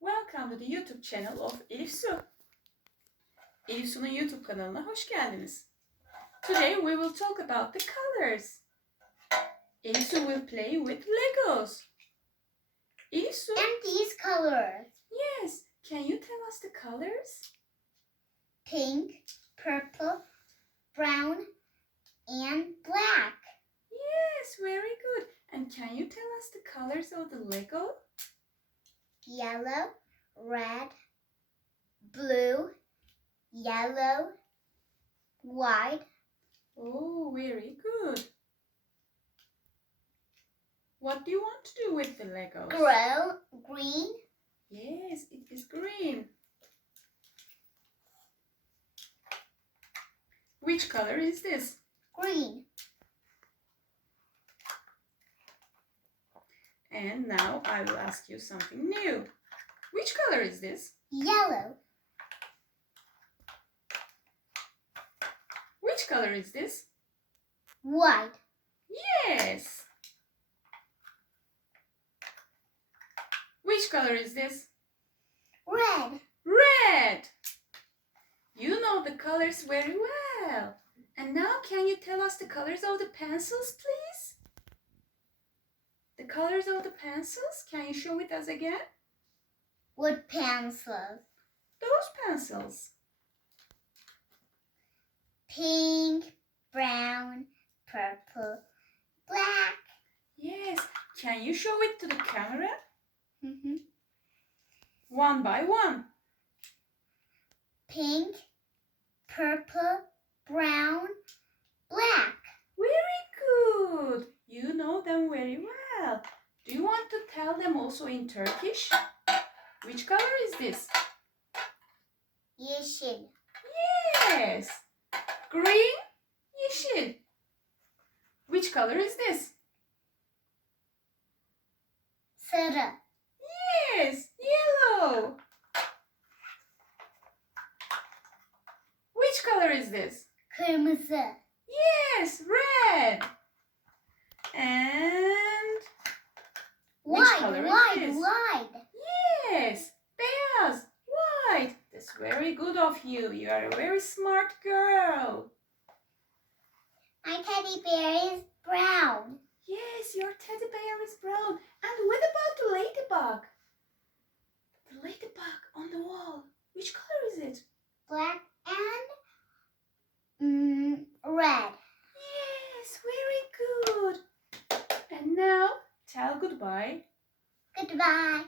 Welcome to the YouTube channel of Elif Su. Elif Su'nun YouTube kanalına hoş geldiniz. Today we will talk about the colors. Elif Su will play with Legos. Elif Su. And these colors. Yes. Can you tell us the colors? Pink, purple, brown, and black. Yes, very good. And can you tell us the colors of the Lego? Yellow, red, blue, yellow, white. Oh, very good. What do you want to do with the Legos? Green. Yes, it is green. Which color is this? Green. And now I will ask you something new. Which color is this? Yellow. Which color is this? White. Yes. Which color is this? Red. Red. You know the colors very well. And now can you tell us the colors of the pencils, please? The colors of the pencils, can you show it us again? What pencils? Those pencils. Pink, brown, purple, black. Yes. Can you show it to the camera? Mm-hmm. One by one. Pink, purple, brown, black. Very good. You know them very well. Do you want to tell them also in Turkish? Which color is this? Yeşil. Yes. Green, yeşil. Which color is this? Sarı. Yes, yellow. Which color is this? Kırmızı. Yes, red. And which color is this? White. Yes, beyaz, white. That's very good of you. You are a very smart girl. My teddy bear is brown. Yes, your teddy bear is brown. And what about the ladybug? The ladybug on the wall. Which color is it? Black and red. Yes, very good. And now, tell goodbye. Goodbye.